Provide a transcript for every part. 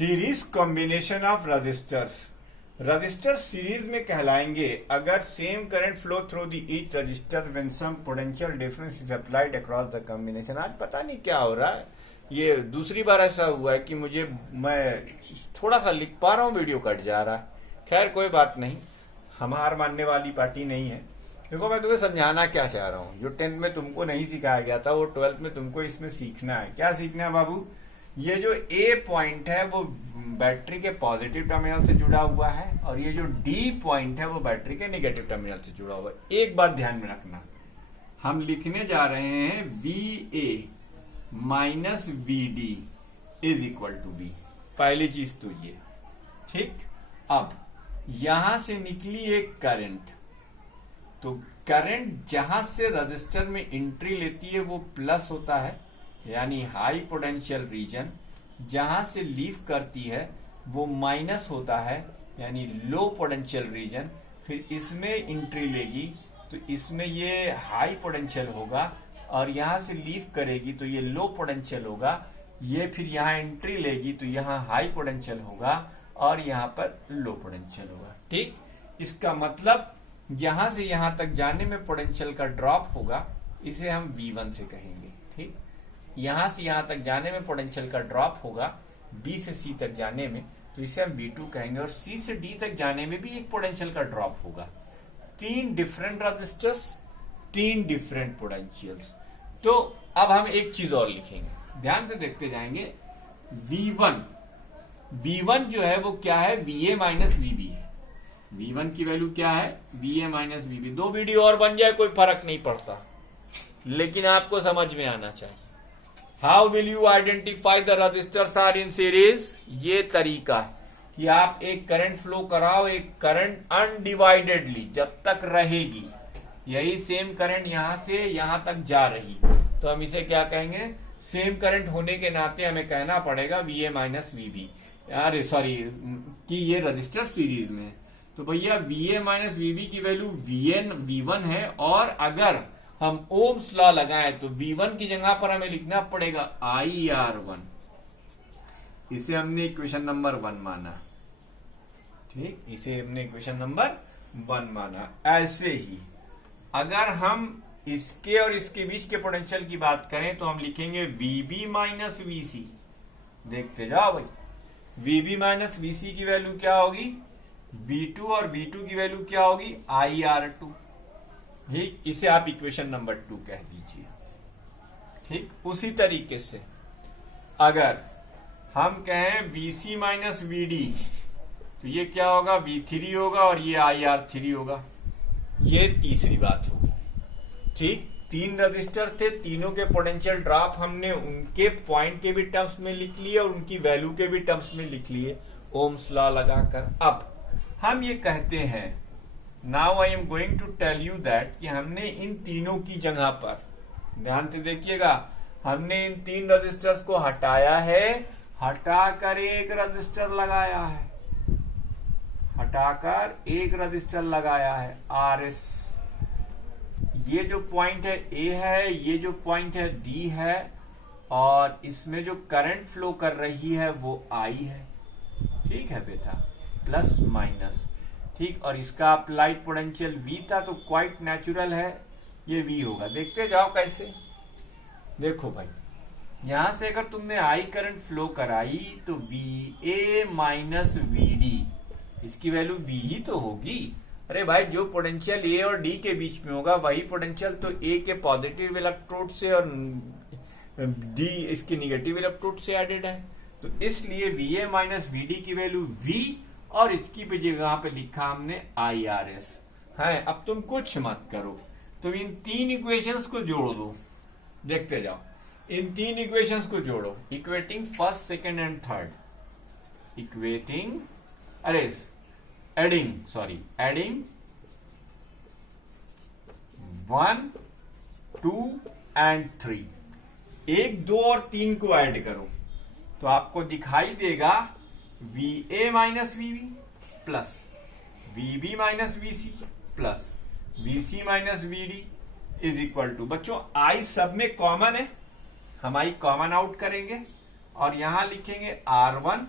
Series combination of resistors. Resistor series में कहलाएंगे अगर same current flow through the each resistor when some potential difference is applied across the combination. आज पता नहीं क्या हो रहा है, ये दूसरी बार ऐसा हुआ है कि मैं थोड़ा सा लिख पा रहा हूँ, वीडियो कट जा रहा है। खैर कोई बात नहीं, हम हार मानने वाली पार्टी नहीं है। देखो मैं तुम्हें समझाना क्या चाह रहा हूँ, जो 10th में तुमको नहीं सिखाया गया था वो 12th में तुमको इसमें सीखना है। क्या सीखना है बाबू? ये जो ए पॉइंट है वो बैटरी के पॉजिटिव टर्मिनल से जुड़ा हुआ है और ये जो डी पॉइंट है वो बैटरी के नेगेटिव टर्मिनल से जुड़ा हुआ है। एक बात ध्यान में रखना, हम लिखने जा रहे हैं VA minus VD is equal to B। पहली चीज तो ये ठीक। अब यहां से निकली एक करंट, तो करंट जहां से रजिस्टर में एंट्री लेती है वो प्लस होता है, यानी हाई पोटेंशियल रीजन। जहां से लीव करती है वो माइनस होता है, यानी लो पोटेंशियल रीजन। फिर इसमें एंट्री लेगी तो इसमें ये हाई पोटेंशियल होगा और यहां से लीव करेगी तो ये लो पोटेंशियल होगा। ये फिर यहां एंट्री लेगी तो यहां हाई पोटेंशियल होगा और यहां पर लो पोटेंशियल होगा। ठीक, इसका मतलब यहां से यहां तक जाने में पोटेंशियल का ड्रॉप होगा, इसे हम V1 से कहेंगे। ठीक, यहां से यहां तक जाने में पोटेंशियल का ड्रॉप होगा, B से C तक जाने में, तो इसे हम V2 कहेंगे। और C से D तक जाने में भी एक पोटेंशियल का ड्रॉप होगा। 3 डिफरेंट रजिस्टर्स, 3 डिफरेंट पोटेंशियल्स। तो अब हम एक चीज और लिखेंगे, ध्यान से देखते जाएंगे। V1 जो है वो क्या है? VA माइनस VB है। V1 की वैल्यू क्या है? VA minus VB। 2 वीडियो और बन जाए कोई फर्क नहीं पड़ता, लेकिन आपको समझ में आना चाहिए। How will you identify the resistors are in series? ये तरीका है कि आप एक करंट फ्लो कराओ, एक करंट अनडिवाइडेडली जब तक रहेगी, यही सेम करंट यहां से यहां तक जा रही, तो हम इसे क्या कहेंगे? सेम करंट होने के नाते हमें कहना पड़ेगा VA माइनस VB। अरे सॉरी, कि ये रजिस्टर सीरीज में है, तो भैया VA माइनस VB की वैल्यू V1 है। और अगर हम ओम्स लॉ लगाएं तो V1 की जगह पर हमें लिखना पड़ेगा IR1। इसे हमने इक्वेशन नंबर 1 माना। ठीक, इसे हमने इक्वेशन नंबर 1 माना। ऐसे ही अगर हम इसके और इसके बीच के पोटेंशियल की बात करें तो हम लिखेंगे VB माइनस VC। देखते जाओ भाई, VB माइनस VC की वैल्यू क्या होगी? V2, और V2 की वैल्यू क्या होगी? IR2। ठीक, इसे आप इक्वेशन नंबर 2 कह दीजिए। ठीक, उसी तरीके से अगर हम कहें VC माइनस VD तो ये क्या होगा? V3 होगा और ये IR3 होगा। ये तीसरी बात होगी। ठीक, 3 रजिस्टर थे, तीनों के पोटेंशियल ड्रॉप हमने उनके पॉइंट के भी टर्म्स में लिख लिए और उनकी वैल्यू के भी टर्म्स में लिख लिए ओम्स लॉ लगाकर। अब हम ये कहते हैं, now I am going to tell you that, कि हमने इन तीनों की जगह पर, ध्यान से देखिएगा, हमने इन 3 रजिस्टर्स को हटाया है, हटाकर एक रजिस्टर लगाया है, हटाकर एक रजिस्टर लगाया है RS। ये जो पॉइंट है A है, ये जो पॉइंट है D है, और इसमें जो करंट फ्लो कर रही है वो I है। ठीक है बेटा, प्लस माइनस। ठीक, और इसका अप्लाइड पोटेंशियल V था, तो क्वाइट नेचुरल है ये V होगा। देखते जाओ कैसे। देखो भाई, यहां से अगर तुमने I करंट फ्लो कराई तो VA माइनस VD, इसकी वैल्यू V ही तो होगी। अरे भाई, जो पोटेंशियल A और D के बीच में होगा वही पोटेंशियल तो A के पॉजिटिव इलेक्ट्रोड से और D इसके निगेटिव इलेक्ट्रोड से एडेड है। तो इसलिए VA माइनस VD की वैल्यू V, और इसकी भी जगह पे लिखा हमने IRS है। अब तुम कुछ मत करो, तुम इन 3 इक्वेशंस को जोड़ दो। देखते जाओ, इन 3 इक्वेशंस को जोड़ो, equating first, second and third. Equating, अरे एडिंग 1, 2 एंड 3। 1, 2 और 3 को ऐड करो तो आपको दिखाई देगा VA minus VB plus VB minus VC plus VC minus VD is equal to, बच्चों I सब में कॉमन है, हम I कॉमन आउट करेंगे और यहां लिखेंगे R1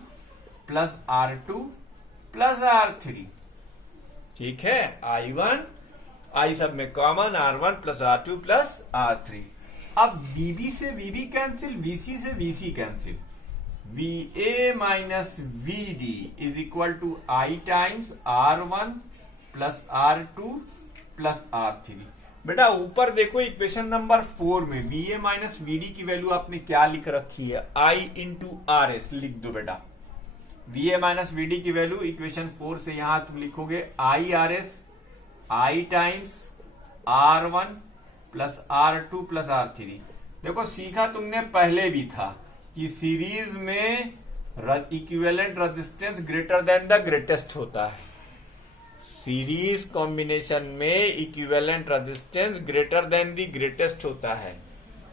plus R2 plus R3। ठीक है, I1 I सब में common, R1 plus R2 plus R3। अब VB से VB कैंसिल, VC से VC cancel, VA minus VD is equal to I times R1 plus R2 plus R3। बेटा ऊपर देखो इक्वेशन नंबर 4 में VA माइनस VD की वैल्यू आपने क्या लिख रखी है, I इंटू RS लिख दो बेटा। VA माइनस VD की वैल्यू इक्वेशन 4 से यहां तुम लिखोगे I RS I times R1 plus R2 plus R3। देखो सीखा तुमने पहले भी था कि सीरीज में equivalent resistance greater than the greatest होता है। सीरीज कॉम्बिनेशन में equivalent resistance greater than the greatest होता है।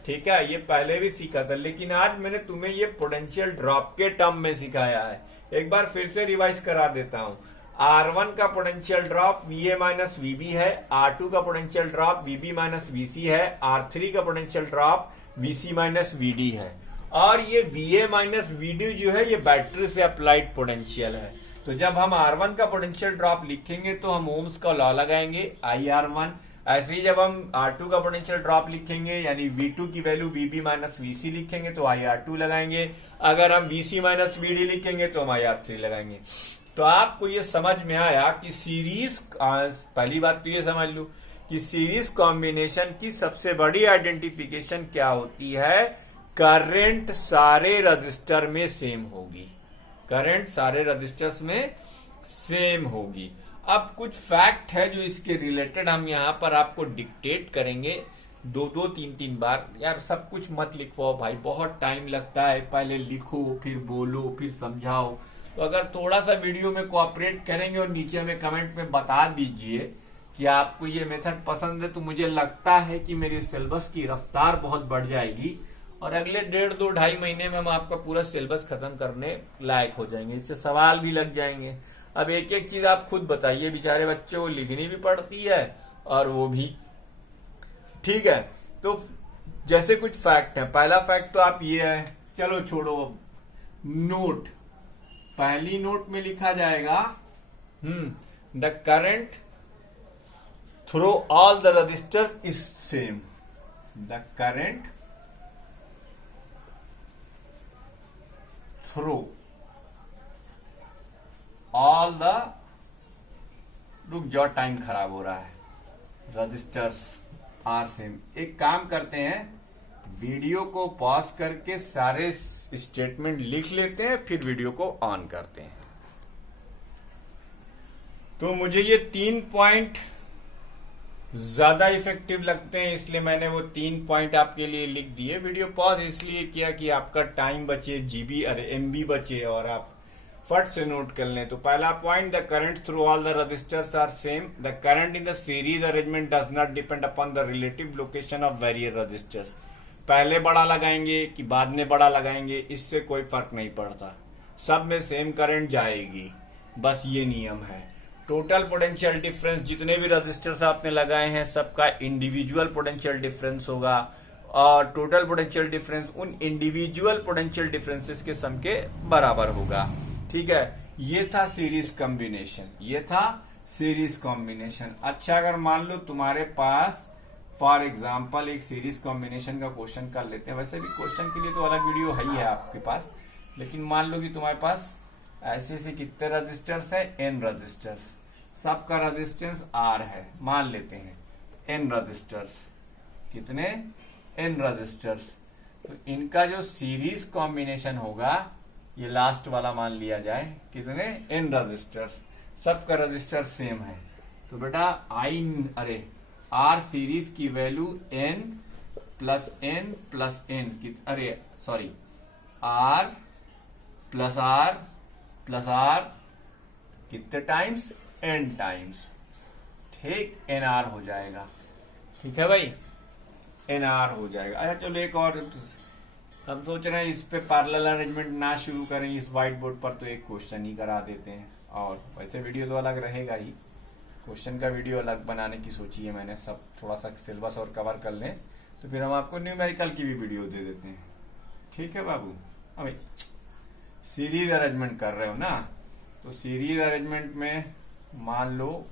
ठीक है, ये पहले भी सीखा था, लेकिन आज मैंने तुम्हें ये पोटेंशियल ड्रॉप के टर्म में सिखाया है। एक बार फिर से रिवाइज करा देता हूं। R1 का potential drop VA minus VB है, R2 का potential drop VB minus VC है, R3 का potential drop VC minus VD है, और ये VA माइनस VD जो है ये बैटरी से अप्लाइड पोटेंशियल है। तो जब हम R1 का पोटेंशियल ड्रॉप लिखेंगे तो हम ओम्स का लॉ लगाएंगे IR1। ऐसे ही जब हम R2 का पोटेंशियल ड्रॉप लिखेंगे यानी V2 की वैल्यू VB माइनस VC लिखेंगे तो IR2 लगाएंगे। अगर हम VC माइनस VD लिखेंगे तो हम IR3 लगाएंगे। तो आपको ये समझ में आया कि सीरीज, पहली बात तो ये समझ लो कि सीरीज कॉम्बिनेशन की सबसे बड़ी आइडेंटिफिकेशन क्या होती है, करंट सारे रजिस्टर में सेम होगी। करंट सारे रजिस्टर्स में सेम होगी। अब कुछ फैक्ट है जो इसके रिलेटेड हम यहां पर आपको डिक्टेट करेंगे 2-2, 3-3 बार। यार सब कुछ मत लिखवाओ भाई, बहुत टाइम लगता है, पहले लिखो फिर बोलो फिर समझाओ। तो अगर थोड़ा सा वीडियो में कोऑपरेट करेंगे और नीचे हमें कमेंट में बता दीजिए कि आपको ये मेथड पसंद है, तो मुझे लगता है कि मेरी सिलेबस की रफ्तार बहुत बढ़ जाएगी और अगले 1.5-2 महीने में हम आपका पूरा सिलेबस खत्म करने लायक हो जाएंगे। इससे सवाल भी लग जाएंगे। अब एक एक चीज आप खुद बताइए, बेचारे बच्चों को लिखनी भी पड़ती है और वो भी। ठीक है, तो जैसे कुछ फैक्ट है। पहला फैक्ट तो आप ये है, चलो छोड़ो, नोट पहली नोट में लिखा जाएगा the current through all the resistors is same. The current through all the, रुक जाओ टाइम खराब हो रहा है, रजिस्टर्स आर सेम। एक काम करते हैं, वीडियो को पॉज करके सारे स्टेटमेंट लिख लेते हैं, फिर वीडियो को ऑन करते हैं। तो मुझे ये 3 पॉइंट ज्यादा इफेक्टिव लगते हैं, इसलिए मैंने वो 3 पॉइंट आपके लिए लिख दिए। वीडियो पॉज इसलिए किया कि आपका टाइम बचे, MB बचे और आप फट से नोट कर लें। तो पहला point, the current through all the resistors are same. The current in the series arrangement does not depend upon the relative location of various resistors. पहले बड़ा लगाएंगे कि बाद में बड़ा लगाएंगे, इससे कोई फर्क नहीं पड़ता, सब में सेम करंट जाएगी, बस ये नियम है। टोटल पोटेंशियल डिफरेंस जितने भी रजिस्टर्स आपने लगाए हैं सबका इंडिविजुअल पोटेंशियल डिफरेंस होगा, और टोटल पोटेंशियल डिफरेंस उन इंडिविजुअल पोटेंशियल डिफरेंसेस के सम के बराबर होगा। ठीक है, ये था सीरीज कॉम्बिनेशन, ये था सीरीज कॉम्बिनेशन। अच्छा, अगर मान लो तुम्हारे पास फॉर एग्जाम्पल एक सीरीज कॉम्बिनेशन का क्वेश्चन कर लेते हैं, वैसे भी क्वेश्चन के लिए तो अलग वीडियो है ही है आपके पास, लेकिन मान लो कि तुम्हारे पास ऐसे से कितने रजिस्टर्स है, n रजिस्टर्स, सबका रेजिस्टेंस R है, मान लेते हैं n रजिस्टर्स। कितने? n resistors. तो इनका जो सीरीज कॉम्बिनेशन होगा, ये लास्ट वाला मान लिया जाए, कितने? n रजिस्टर्स, सबका रजिस्टर सेम है। तो बेटा R सीरीज की value n plus n plus n, R plus R plus R कितने टाइम्स? n times. ठीक, NR हो जाएगा। ठीक है भाई, NR हो जाएगा। अच्छा चलो एक और, हम सोच रहे हैं इस पे पैरेलल अरेंजमेंट ना शुरू करें इस व्हाइट बोर्ड पर, तो एक क्वेश्चन ही करा देते हैं। और वैसे वीडियो तो अलग रहेगा ही, क्वेश्चन का वीडियो अलग बनाने की सोची है मैंने, सब थोड़ा सा सिलेबस और कवर कर लें तो फिर हम आपको न्यूमेरिकल की भी वीडियो दे देते हैं। ठीक है बाबू, अभी सीरीज अरेंजमेंट कर रहे हो ना, तो सीरीज अरेंजमेंट में मान लो,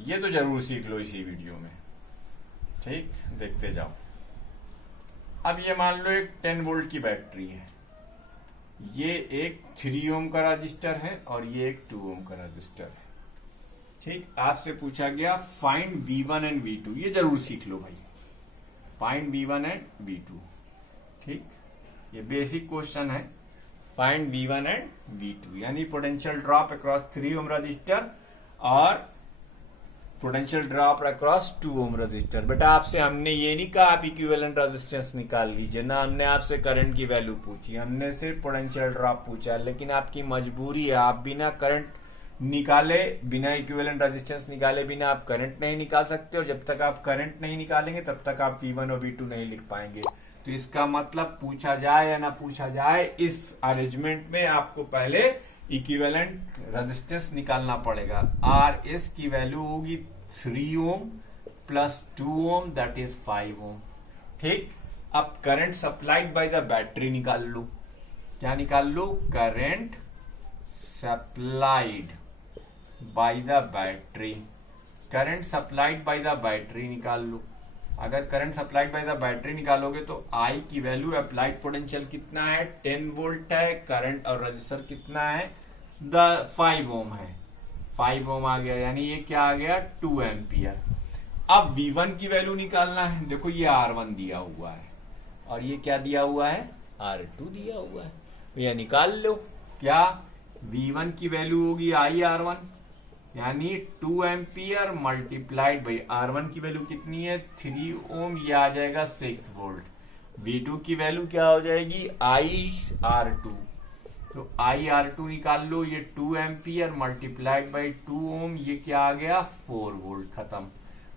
ये तो जरूर सीख लो इसी वीडियो में, ठीक, देखते जाओ। अब ये मान लो एक 10 वोल्ट की बैटरी है, ये एक 3 ओम का रजिस्टर है और ये एक 2 ओम का रजिस्टर है, ठीक। आपसे पूछा गया फाइंड V1 एंड V2, ये जरूर सीख लो भाई, फाइंड V1 एंड V2, ठीक। ये बेसिक क्वेश्चन है, फाइंड V1 एंड V2, यानी potential drop across 3 ohm resistor और potential drop across 2 ohm resistor. बेटा आपसे हमने ये नहीं कहा आप इक्विवेलेंट रेजिस्टेंस निकाल लीजिए ना, हमने आपसे करंट की वैल्यू पूछी, हमने सिर्फ पोटेंशियल ड्रॉप पूछा, लेकिन आपकी मजबूरी है, आप बिना करंट निकाले, बिना इक्विवेलेंट रेजिस्टेंस निकाले बिना आप करंट नहीं निकाल सकते, और जब तक आप करंट नहीं निकालेंगे तब तक आप V1 और V2 नहीं लिख पाएंगे। तो इसका मतलब पूछा जाए या ना पूछा जाए, इस अरेंजमेंट में आपको पहले इक्विवेलेंट रेजिस्टेंस निकालना पड़ेगा। RS की वैल्यू होगी 3 ohm plus 2 ohm, that is 5 ohm, ठीक। अब current supplied by the battery निकाल लो, क्या निकाल लो, current supplied by the battery, current supplied by the battery निकाल लो। अगर current supplied by the battery निकालोगे तो I की वैल्यू, अप्लाइड पोटेंशियल कितना है, 10 वोल्ट है, करंट और रजिस्टर कितना है, 5 ओम है, 5 ओम आ गया, यानी ये क्या आ गया, 2 एम्पियर। अब V1 की वैल्यू निकालना है, देखो ये R1 दिया हुआ है और ये क्या दिया हुआ है, R2 दिया हुआ है, भैया निकाल लो। क्या, V1 की वैल्यू होगी IR1, यानी 2 एम्पियर मल्टीप्लाइड बाई R1 की वैल्यू कितनी है, 3 ओम, ये आ जाएगा 6 वोल्ट। V2 की वैल्यू क्या हो जाएगी, IR2, तो IR2 निकाल लो, ये 2 एम्पियर मल्टीप्लाइड बाई 2 ओम, ये क्या आ गया, 4 वोल्ट, खत्म।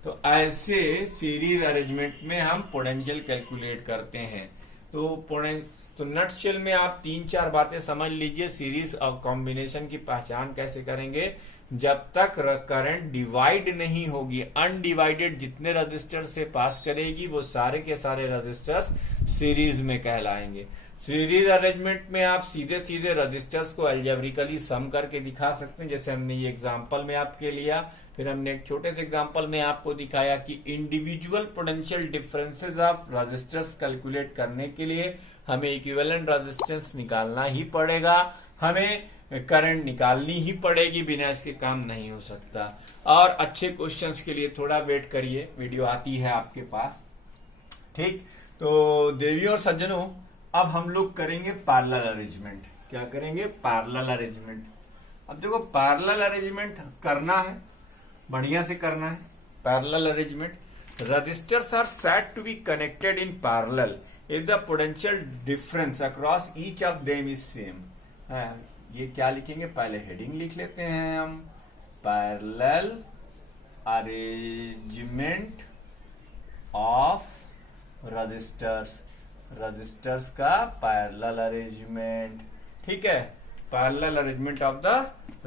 तो ऐसे सीरीज अरेंजमेंट में हम पोटेंशियल कैलकुलेट करते हैं। तो नटशेल में आप 3-4 बातें समझ लीजिए। सीरीज और कॉम्बिनेशन की पहचान कैसे करेंगे, जब तक करंट डिवाइड नहीं होगी, अनडिवाइडेड जितने रजिस्टर से पास करेगी वो सारे के सारे रजिस्टर्स सीरीज में कहलाएंगे। सीरीज अरेंजमेंट में आप सीधे सीधे रजिस्टर्स को अलजेब्रिकली सम करके दिखा सकते हैं, जैसे हमने ये एग्जांपल में आपके लिया, फिर हमने एक छोटे से एग्जांपल में आपको दिखाया कि individual potential differences of resistors calculate करने के लिए हमें इक्विवेलेंट रेजिस्टेंस निकालना ही पड़ेगा, हमें करंट निकालनी ही पड़ेगी, बिना इसके काम नहीं हो सकता। और अच्छे क्वेश्चंस के लिए थोड़ा वेट करिए, वीडियो आती है आपके पास, ठीक। तो देवियों और सज्जनों, अब हम लोग करेंगे पैरेलल अरेंजमेंट। क्या करेंगे, पैरेलल अरेंजमेंट। अब देखो पैरेलल अरेंजमेंट करना है, बढ़िया से करना है। Parallel arrangement, resistors are said to be connected in parallel if the potential difference across each of them is same. ये क्या लिखेंगे, पहले हेडिंग लिख लेते हैं हम, parallel arrangement of resistors, resistors का पैरेलल अरेंजमेंट, ठीक है, parallel arrangement of the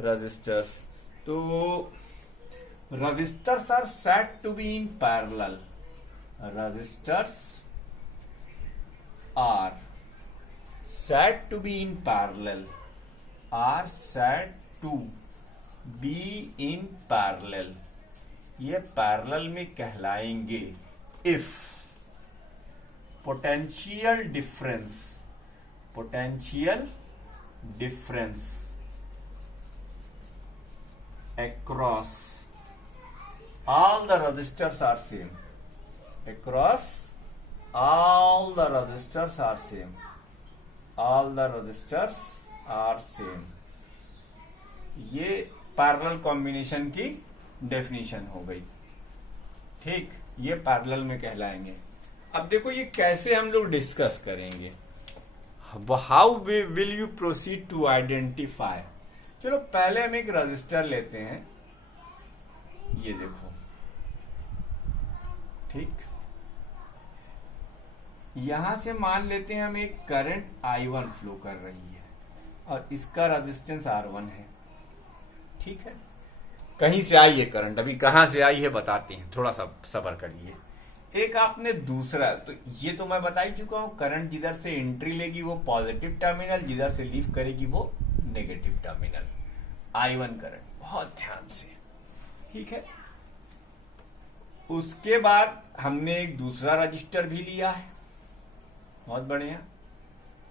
resistors. तो resistors are said to be in parallel, resistors are said to be in parallel, are said to be in parallel, ये parallel में कहलाएंगे if potential difference across all the resistors are same, across all the resistors are same, all the resistors are same। ये parallel combination की definition हो गई, ठीक, ये parallel में कहलाएंगे। अब देखो ये कैसे हम लोग डिस्कस करेंगे, how will you proceed to identify. चलो पहले हम एक रजिस्टर लेते हैं, ये देखो, ठीक, यहां से मान लेते हैं हम एक करंट I1 फ्लो कर रही है और इसका रेजिस्टेंस R1 है, ठीक है। कहीं से आई है करंट, अभी कहां से आई है बताते हैं, थोड़ा सा सब्र करिए। एक आपने दूसरा, तो ये तो मैं बता ही चुका हूं, करंट जिधर से एंट्री लेगी वो पॉजिटिव टर्मिनल, जिधर से लीव करेगी वो नेगेटिव टर्मिनल। I1 करंट, बहुत ध्यान से, ठीक है। उसके बाद हमने एक दूसरा रजिस्टर भी लिया है, बहुत बढ़िया।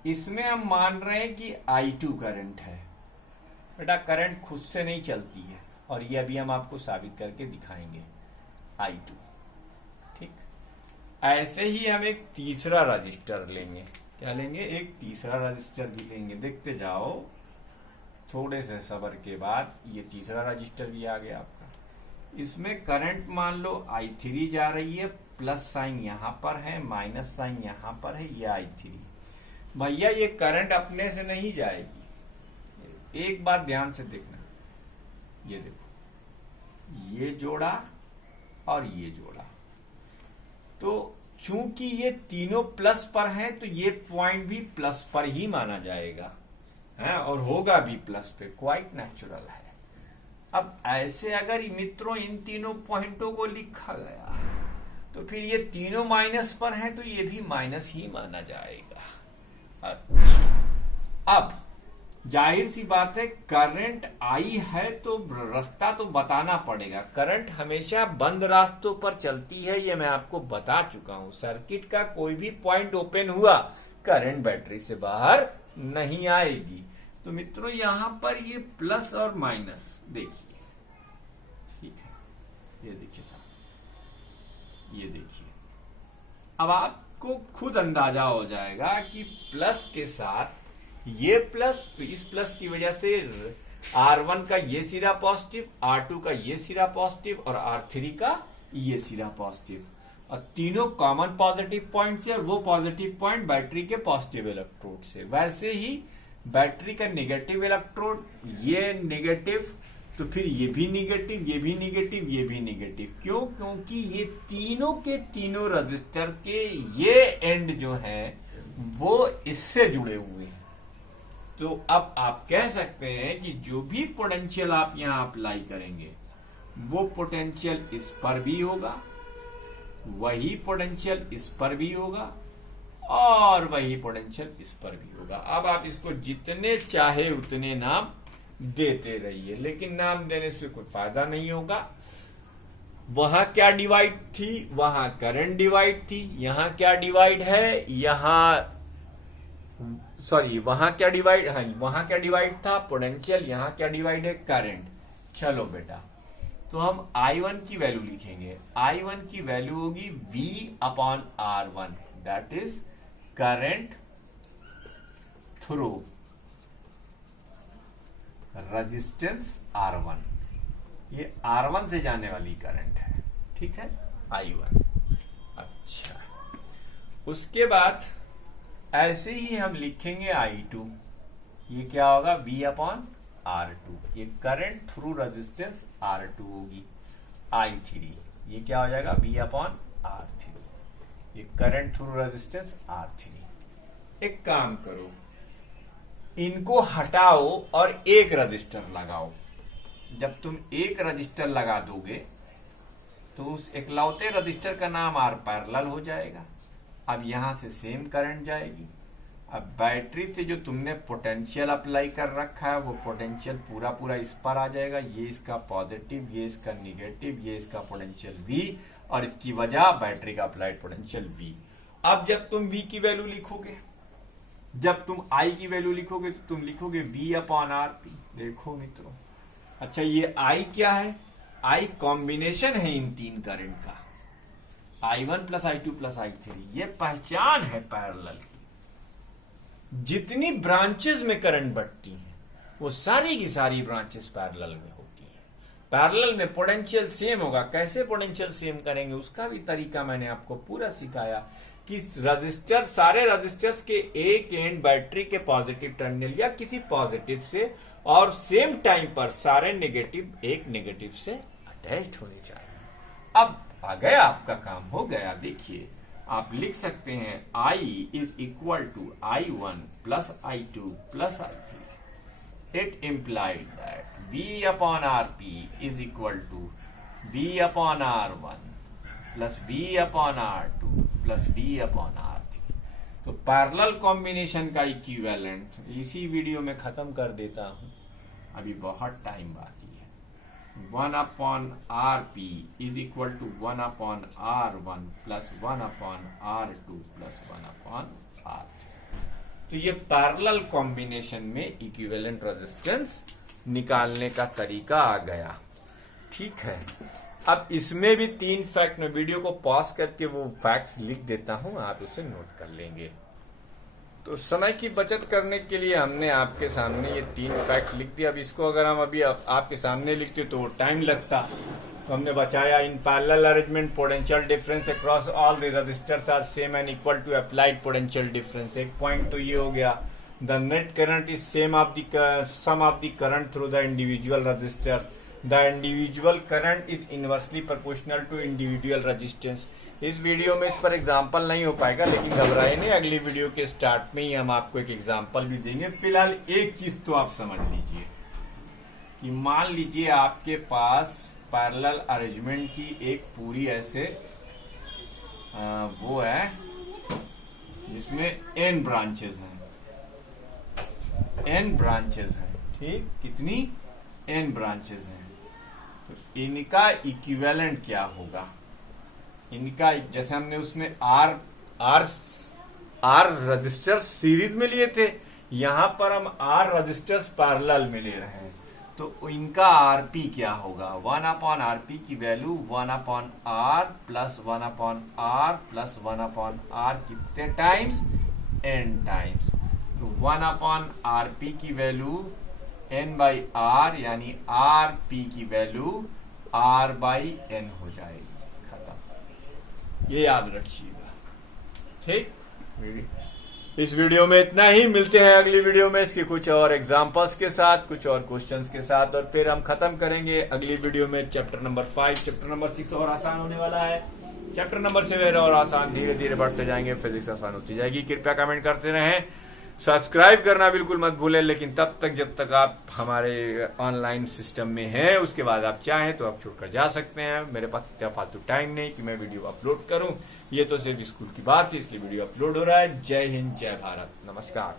इसमें हम मान रहे हैं कि I2 करंट है। बेटा करंट खुद से नहीं चलती है, और ये अभी हम आपको साबित करके दिखाएंगे, I2, ठीक। ऐसे ही हम एक तीसरा रजिस्टर लेंगे। क्या लेंगे? एक तीसरा रजिस्टर भी लेंगे। देखते जाओ, थोड़े से सब्र के बाद ये तीसरा रजिस्टर भी आ गया आपका। इसमें करंट मान लो I3 जा रही है, प्लस साइन यहां पर है, माइनस साइन यहां पर है, ये I3। भैया ये करंट अपने से नहीं जाएगी, एक बात ध्यान से देखना, ये देखो, ये जोड़ा और ये जोड़ा, तो चूंकि ये तीनों प्लस पर हैं, तो ये पॉइंट भी प्लस पर ही माना जाएगा, है, और होगा भी प्लस पे, क्वाइट नेचुरल है। अब ऐसे अगर मित्रों इन तीनों पॉइंटों को लिखा गया, तो फिर ये तीनों माइनस पर हैं, तो ये भी माइनस ही माना जाएगा। अच्छा, अब जाहिर सी बात है, करंट आई है तो रास्ता तो बताना पड़ेगा। करंट हमेशा बंद रास्तों पर चलती है, ये मैं आपको बता चुका हूं। सर्किट का कोई भी पॉइंट ओपन हुआ, करंट बैटरी से बाहर नहीं आएगी। तो मित्रों यहां पर ये प्लस और माइनस देखिए, ठीक है, ये देखिए साहब, ये देखिए। अब आपको खुद अंदाजा हो जाएगा कि प्लस के साथ ये प्लस, तो इस प्लस की वजह से R1 का ये सिरा पॉजिटिव, R2 का ये सिरा पॉजिटिव और R3 का ये सिरा पॉजिटिव, और तीनों कॉमन पॉजिटिव पॉइंट से, और वो पॉजिटिव पॉइंट बैटरी के पॉजिटिव इलेक्ट्रोड से। वैसे ही बैटरी का नेगेटिव इलेक्ट्रोड, ये नेगेटिव, तो फिर ये भी नेगेटिव, ये भी नेगेटिव, ये भी नेगेटिव। क्यों? क्योंकि ये तीनों के तीनों रजिस्टर के ये एंड जो है वो इससे जुड़े हुए हैं। तो अब आप कह सकते हैं कि जो भी पोटेंशियल आप यहां अप्लाई करेंगे, वो पोटेंशियल इस पर भी होगा, वही पोटेंशियल इस पर भी होगा, और वही पोटेंशियल इस पर भी होगा। अब आप इसको जितने चाहे उतने नाम देते रहिए, लेकिन नाम देने से कोई फायदा नहीं होगा। वहां क्या डिवाइड थी? वहां करंट डिवाइड थी। यहां क्या डिवाइड है? वहां क्या डिवाइड, हाँ, वहां क्या डिवाइड था? पोटेंशियल। यहां क्या डिवाइड है? करंट। चलो बेटा, तो हम I1 की वैल्यू लिखेंगे। I1 की वैल्यू होगी V/R1, that is current through resistance R1। ये R1 से जाने वाली करंट है, ठीक है, I1। अच्छा, उसके बाद ऐसे ही हम लिखेंगे I2। ये क्या होगा? V/R2। ये करंट थ्रू रेजिस्टेंस R2 होगी। I3 ये क्या हो जाएगा? V/R3। ये करंट थ्रू रेजिस्टेंस R3। एक काम करो, इनको हटाओ और एक रजिस्टर लगाओ। जब तुम एक रजिस्टर लगा दोगे तो उस इकलौते रजिस्टर का नाम R पैरेलल हो जाएगा। अब यहां से सेम करंट जाएगी। अब बैटरी से जो तुमने पोटेंशियल अप्लाई कर रखा है, वो पोटेंशियल पूरा पूरा इस पर आ जाएगा। ये इसका पॉजिटिव, ये इसका निगेटिव, ये इसका पोटेंशियल V, और इसकी वजह बैटरी का अप्लाइड पोटेंशियल V। अब जब तुम V की वैल्यू लिखोगे, जब तुम I की वैल्यू लिखोगे, तो तुम लिखोगे V/RP। देखो मित्रों, अच्छा ये I क्या है? I कॉम्बिनेशन है इन तीन करंट का, I1 plus I2 plus I3। ये पहचान है पैरेलल की। जितनी ब्रांचेस में करंट बढ़ती हैं, वो सारी की सारी ब्रांचेस पैरेलल में होती हैं। पैरेलल में पोटेंशियल सेम होगा। कैसे पोटेंशियल सेम करेंगे उसका भी तरीका मैंने आपको पूरा सिखाया कि रजिस्टर, सारे रजिस्टर्स के एक एंड बैटरी के पॉजिटिव टर्मिनल या किसी पॉजिटिव से, और सेम टाइम पर सारे नेगेटिव एक नेगेटिव से अटैच होने चाहिए। अब आ गया, आपका काम हो गया। देखिए, आप लिख सकते हैं I is equal to I1 plus I2 plus I3। It implied that V/RP is equal to V/R1 plus V upon R2 plus V upon R3। तो पैरेलल कॉम्बिनेशन का इक्विवेलेंट इसी वीडियो में खत्म कर देता हूं, अभी बहुत टाइम बाकी है। 1 upon RP is equal to 1 upon R1 plus 1 upon R2 plus 1 upon R3। तो ये पैरेलल कॉम्बिनेशन में इक्विवेलेंट रेजिस्टेंस निकालने का तरीका आ गया। ठीक है, अब इसमें भी 3 फैक्ट, में वीडियो को पॉज करके वो फैक्ट्स लिख देता हूं, आप उसे नोट कर लेंगे। तो समय की बचत करने के लिए हमने आपके सामने ये 3 फैक्ट लिख दिया। अब इसको अगर हम अभी आपके सामने लिखते तो टाइम लगता, तो हमने बचाया। In parallel arrangement potential difference across all the resistors are same and equal to applied potential difference. एक पॉइंट तो ये हो गया। The net current is sum of the current through the individual resistors. The individual current is inversely proportional to individual resistance. इस video में इस पर example नहीं हो पाएगा, लेकिन घबराए नहीं, अगली वीडियो के स्टार्ट में ही हम आपको एक एग्जाम्पल भी देंगे। फिलहाल एक चीज तो आप समझ लीजिए कि मान लीजिए आपके पास पैरेलल अरेंजमेंट की एक पूरी ऐसे वो है जिसमें n ब्रांचेस हैं, n ब्रांचेस हैं। ठीक, कितनी? n ब्रांचेस हैं। तो इनका इक्विवेलेंट क्या होगा? इनका जैसे हमने उसमें R रजिस्टर सीरीज में लिए थे, यहां पर हम R रजिस्टर्स पैरेलल में ले रहे हैं, तो इनका RP क्या होगा? 1 अपॉन RP की value 1 upon R plus 1 upon R plus 1 upon R कितने टाइम्स? n times. तो 1 अपॉन RP की वैल्यू n बाई R, यानी RP की वैल्यू R बाई n हो जाएगी। खत्म, ये याद रखिएगा। ठीक, इस वीडियो में इतना ही। मिलते हैं अगली वीडियो में इसके कुछ और एग्जांपल्स के साथ, कुछ और क्वेश्चंस के साथ, और फिर हम खत्म करेंगे अगली वीडियो में चैप्टर नंबर 5। चैप्टर नंबर 6 और आसान होने वाला है, चैप्टर नंबर 7 और आसान, धीरे धीरे बढ़ते जाएंगे, फिजिक्स आसान होती जाएगी। कृपया कमेंट करते रहें, सब्सक्राइब करना बिल्कुल मत भूलें। लेकिन तब तक जब तक आप हमारे ऑनलाइन सिस्टम में हैं, उसके बाद आप चाहें तो आप छोड़कर जा सकते हैं। मेरे पास इतना फालतू टाइम नहीं कि मैं वीडियो अपलोड करूं, ये तो सिर्फ स्कूल की बात है, इसलिए वीडियो अपलोड हो रहा है। जय हिंद, जय भारत, नमस्कार।